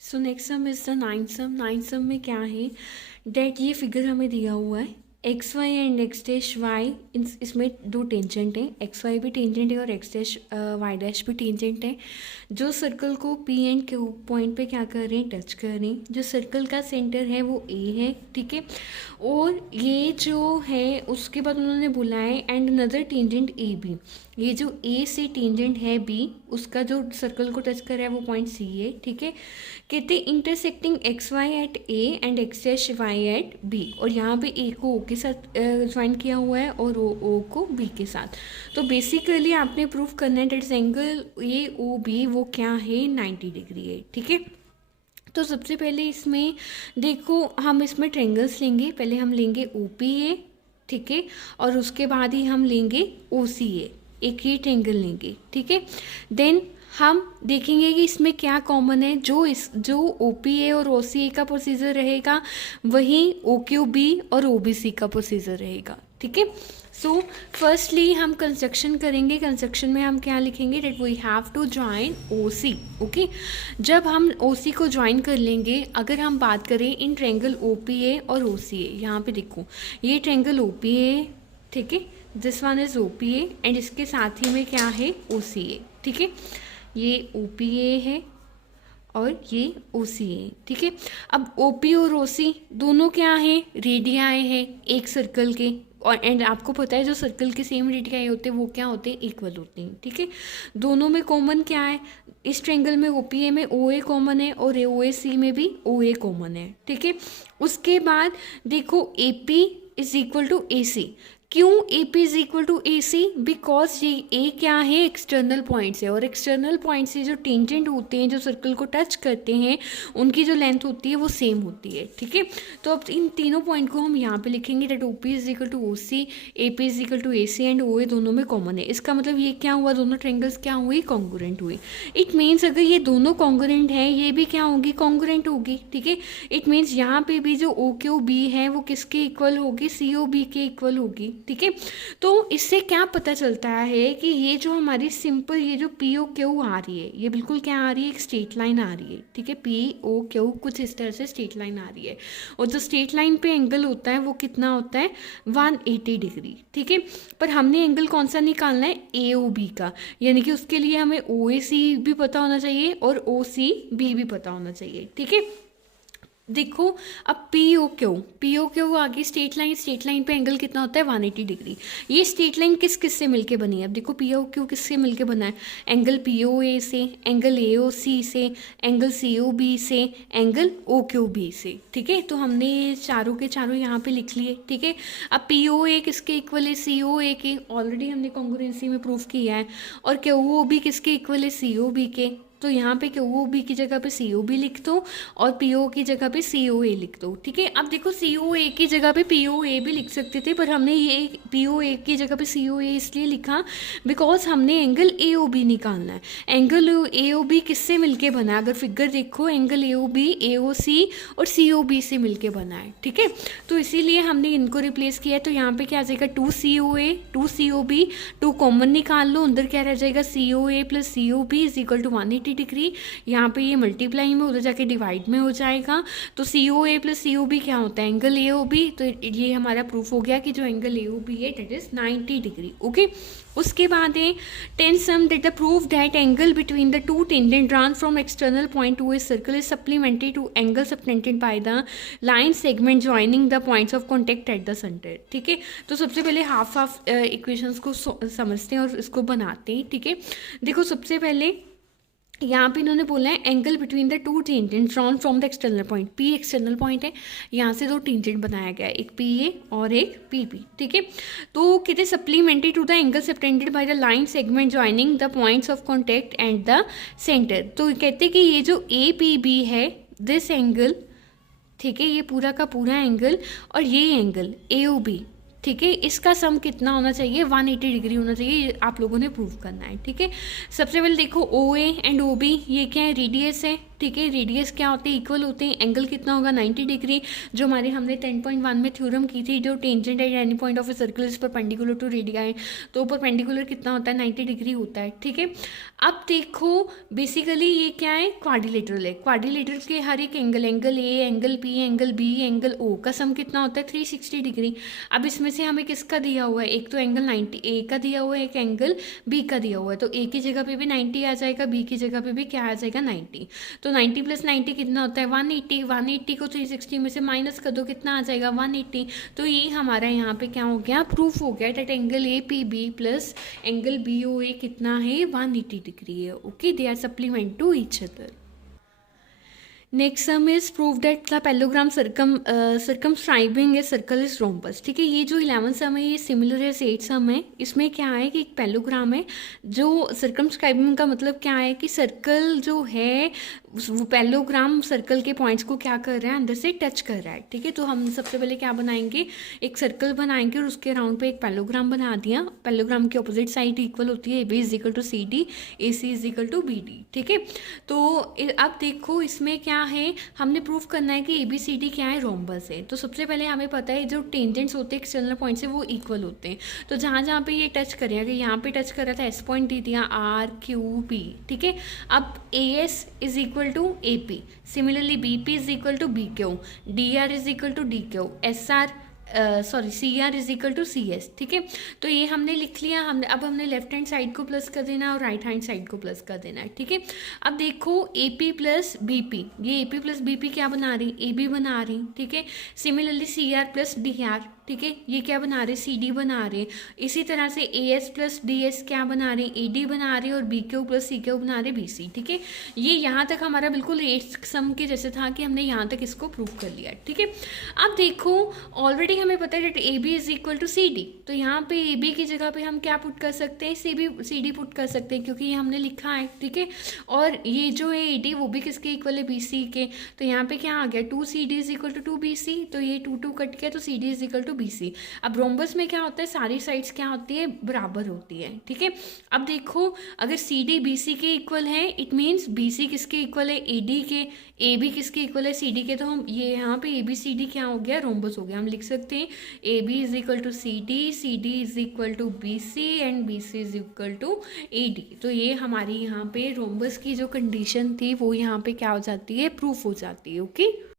So next sum is the ninth sum. Ninth sum में क्या है, डेट ये फिगर हमें दिया हुआ है, X Y and X dash Y, इसमें दो टेंजेंट हैं, एक्स वाई भी टेंजेंट है और एक्स डैश वाई डैश भी टेंजेंट है, जो सर्कल को पी एंड क्यू पॉइंट पे क्या कर रहे हैं, टच कर रहे हैं। जो सर्कल का सेंटर है वो ए है, ठीक है। और ये जो है उसके बाद उन्होंने बोला है and another tangent A B, ये जो ए से टेंजेंट है बी, उसका जो सर्कल को टच कर रहा है वो पॉइंट सी है, ठीक है। कहते intersecting X Y at A and X dash Y at B, और यहाँ पे ए को ओ के साथ ज्वाइन किया हुआ है और ओ को बी के साथ। तो बेसिकली आपने प्रूव करना है that angle A O B वो क्या है, 90 डिग्री है, ठीक है। तो सबसे पहले इसमें देखो, हम इसमें ट्रेंगल्स लेंगे। पहले हम लेंगे ओ पी ए, ठीक है, और उसके बाद ही हम लेंगे ओ सी ए, एक ही ट्रेंगल लेंगे, ठीक है। देन हम देखेंगे कि इसमें क्या कॉमन है। जो ओ पी ए और ओ सी ए का प्रोसीजर रहेगा वही ओ क्यू बी और ओ बी सी का प्रोसीजर रहेगा, ठीक है। सो फर्स्टली हम कंस्ट्रक्शन करेंगे। कंस्ट्रक्शन में हम क्या लिखेंगे, that we have to join O C, okay. जब हम ओ सी को ज्वाइन कर लेंगे, अगर हम बात करें इन ट्रेंगल ओ पी ए और ओ सी ए, यहाँ पे देखो ये ट्रेंगल ओ पी ए, ठीक है, this one is O P A एंड इसके साथ ही में क्या है, ओ सी ए, ठीक है। ये ओ पी ए है और ये ओ सी ए, ठीक है। अब ओ पी और ओ सी दोनों क्या है, रेडियाई है एक सर्कल के, और एंड आपको पता है जो सर्कल के सेम रेडियाई होते हैं वो क्या होते हैं, इक्वल होते हैं, ठीक है। दोनों में कॉमन क्या है, इस ट्रेंगल में ओ पी ए में ओ ए कॉमन है और ओ ए सी में भी ओ ए कॉमन है, ठीक है। उसके बाद देखो A P is equal to A C. क्यों A P is equal to A C, because ये ए क्या है, एक्सटर्नल पॉइंट है, और एक्सटर्नल पॉइंट से जो टेंजेंट होते हैं, जो सर्कल को टच करते हैं, उनकी जो लेंथ होती है वो सेम होती है, ठीक है। तो अब इन तीनों पॉइंट को हम यहाँ पे लिखेंगे, that O P is equal to O C, A P is equal to A C and O A दोनों में कॉमन है। इसका मतलब ये क्या हुआ, दोनों ट्रेंगल्स क्या हुई, कॉन्ग्रुएंट हुई। इट मीन्स अगर ये दोनों कॉन्ग्रुएंट है, ये भी क्या होगी, कॉन्ग्रुएंट होगी, ठीक है। इट मीन्स यहाँ पे भी जो ओ क्यू बी है वो किसके इक्वल होगी, सी ओ बी के इक्वल होगी, ठीक है। तो इससे क्या पता चलता है कि ये जो हमारी सिंपल ये जो पी ओ क्यू आ रही है, ये बिल्कुल क्या आ रही है, एक स्ट्रेट लाइन आ रही है, ठीक है। पी ओ क्यू कुछ इस तरह से स्ट्रेट लाइन आ रही है, और जो स्ट्रेट लाइन पे एंगल होता है वो कितना होता है, 180 डिग्री, ठीक है। पर हमने एंगल कौन सा निकालना है, ए ओ बी का, यानी कि उसके लिए हमें ओ ए सी भी पता होना चाहिए और ओ सी बी भी पता होना चाहिए, ठीक है। देखो अब पी ओ क्यू आगे स्ट्रेट लाइन पे एंगल कितना होता है, 180 डिग्री। ये स्ट्रेट लाइन किस किस से मिलके बनी है, अब देखो पी ओ क्यू किससे मिलके बना है, एंगल पी ओ ए से, एंगल ए ओ सी से, एंगल सी ओ बी से, एंगल ओ क्यू बी से, ठीक है। तो हमने ये चारों के चारों यहाँ पे लिख लिए, ठीक है। अब पी ओ ए किसके इक्वल है, सी ओ ए के, ऑलरेडी हमने कॉन्ग्रुएंसी में प्रूफ किया है। और क्यू ओ बी किसके इक्वल है, सी ओ बी के, तो यहाँ पे क्यू ओ बी की जगह पे सी ओ बी लिख दो और पी ओ की जगह पे सी ओ ए लिख दो, ठीक है। अब देखो सी ओ ए की जगह पे पी ओ ए भी लिख सकते थे, पर हमने ये पी ओ ए की जगह पे सी ओ ए इसलिए लिखा बिकॉज हमने एंगल ए ओ बी निकालना है। एंगल ए ओ बी किससे मिलके बना है, अगर फिगर देखो एंगल ए ओ बी ए ओ सी और सी ओ बी से मिलके बना है, ठीक है। तो इसीलिए हमने इनको रिप्लेस किया है। तो यहाँ पे क्या आ जाएगा, 2 सी ओ ए 2 सी ओ बी, 2 कॉमन निकाल लो, अंदर क्या रह जाएगा, C O A plus C O B is equal to 180 degree. यहाँ पे ये मल्टीप्लाई में, उधर जाके डिवाइड में हो जाएगा। तो सी O A plus C O B क्या होता है, एंगल ए ओ बी। तो ये हमारा प्रूफ हो गया कि जो एंगल ए ओ बी है डेट इज 90 डिग्री, ओके। उसके बाद है 10 sum that the proof that angle between the two tangent drawn from external point to a circle is supplementary to angle subtended by the line segment joining the points of contact at the centre, ठीक है। तो सबसे पहले half equations को समझते हैं और इसको बनाते हैं, ठीक है। देखो सबसे पहले यहाँ पे इन्होंने बोला है angle between the two tangent drawn from the external point, P external point है, यहाँ से दो टेंजेंट बनाया गया है, एक पी ए और एक पी बी, ठीक है। तो कहते supplementary to the angle subtended by the line segment joining the points of contact and the centre. तो कहते कि ये जो ए पी बी है, दिस एंगल, ठीक है, ये पूरा का पूरा एंगल और ये एंगल ए ओ बी, ठीक है, इसका सम कितना होना चाहिए, 180 डिग्री होना चाहिए, आप लोगों ने प्रूव करना है, ठीक है। सबसे पहले देखो ओ ए एंड ओ बी, ये क्या है, रेडियस है, ठीक है। रेडियस क्या होते हैं, इक्वल होते हैं। एंगल कितना होगा 90 डिग्री, जो हमारे हमने 10.1 में थ्योरम की थी, जो tangent at any point of a circle is perpendicular to radii, तो परपेंडिकुलर कितना होता है 90 डिग्री होता है। ठीक है। अब देखो बेसिकली ये क्या है, क्वाड्रिलेटरल है। क्वाड्रिलेटरल के हर एक angle, angle A, angle P, angle B, angle O का सम कितना होता है 360 डिग्री। अब इसमें से हमें किसका दिया हुआ है, एक तो एंगल 90 ए का दिया हुआ है, एक एंगल बी का दिया हुआ है, तो ए की जगह पे भी 90 आ जाएगा, बी की जगह पे भी क्या आ जाएगा 90। तो 90 + 90 कितना होता है 180। 180 को 360 में से माइनस कर दो, कितना आ जाएगा 180। तो ये हमारा यहाँ पे क्या हो गया, प्रूफ हो गया that angle A P B plus angle B O A कितना है 180 डिग्री है। Okay, they are supplement to each other. Next sum is prove that the parallelogram circumscribing a circle is rhombus. ठीक है, ये जो 11 सम है ये सिमिलर है 8 सम है। इसमें क्या है कि एक पैलोग्राम है, जो सर्कमस्क्राइबिंग का मतलब क्या है कि सर्कल जो है वो पैलोग्राम सर्कल के पॉइंट्स को क्या कर रहा है, अंदर से टच कर रहा है। ठीक है, तो हम सबसे पहले क्या बनाएंगे, एक सर्कल बनाएंगे और उसके राउंड पे एक पैलोग्राम बना दिया। पैलोग्राम की अपोजिट साइड इक्वल होती है, A B is equal to C D, A C is equal to B D. ठीक है, तो अब देखो इसमें क्या है, हमने प्रूफ करना है कि ए बी सी डी क्या है, रोम्बस है। तो सबसे पहले हमें पता है जो टेंजेंट्स होते हैं एक्सटर्नल पॉइंट से वो इक्वल होते हैं। तो जहाँ जहाँ पे ये टच करें, अगर यहाँ पे टच कर रहा था एस पॉइंट दे दिया आर क्यू पी। ठीक है, अब A S is equal to A P, similarly B P is equal to B Q, D R is equal to D Q, S R C R is equal to C S. ठीक है, तो ये हमने लिख लिया। हमने left hand side को plus कर देना और राइट हैंड साइड को प्लस कर देना है। ठीक है, अब देखो A P plus B P, ये ए पी प्लस बी पी क्या बना रही, ए बी बना रही। ठीक है, similarly C R plus D R, ठीक है, ये क्या बना रहे, सी डी बना रहे। इसी तरह से A S plus D S क्या बना रहे, ए डी बना रहे, और B Q plus C Q बना रहे बी सी। ठीक है, ये यहाँ तक हमारा बिल्कुल 8 सम के जैसे था कि हमने यहाँ तक इसको प्रूव कर लिया। ठीक है, अब देखो ऑलरेडी हमें पता है that A B is equal to C D, तो यहाँ पे ए बी की जगह पे हम क्या पुट कर सकते हैं, सी डी पुट कर सकते हैं, क्योंकि ये हमने लिखा है। ठीक है, और ये जो है ए डी वो भी किसके इक्वल है, बी सी के। तो यहाँ पे क्या आ गया 2 C D is equal to 2 B C, तो ये 2 2 कट गया, तो C D is equal to B C. अब रोम्बस में क्या होता है, सारी साइड्स क्या होती है, बराबर होती है। ठीक है, अब देखो अगर सी डी बी सी के इक्वल है, इट मीन्स बी सी किसके इक्वल है, ए डी के, ए बी किसके इक्वल है, सी डी के। तो हम ये यहाँ पे ए बी सी डी क्या हो गया, रोम्बस हो गया। हम लिख सकते हैं A B is equal to C D is equal to B C and B C is equal to A D. तो ये हमारी यहाँ पे रोम्बस की जो कंडीशन थी वो यहाँ पे क्या हो जाती है, प्रूफ हो जाती है। ओके।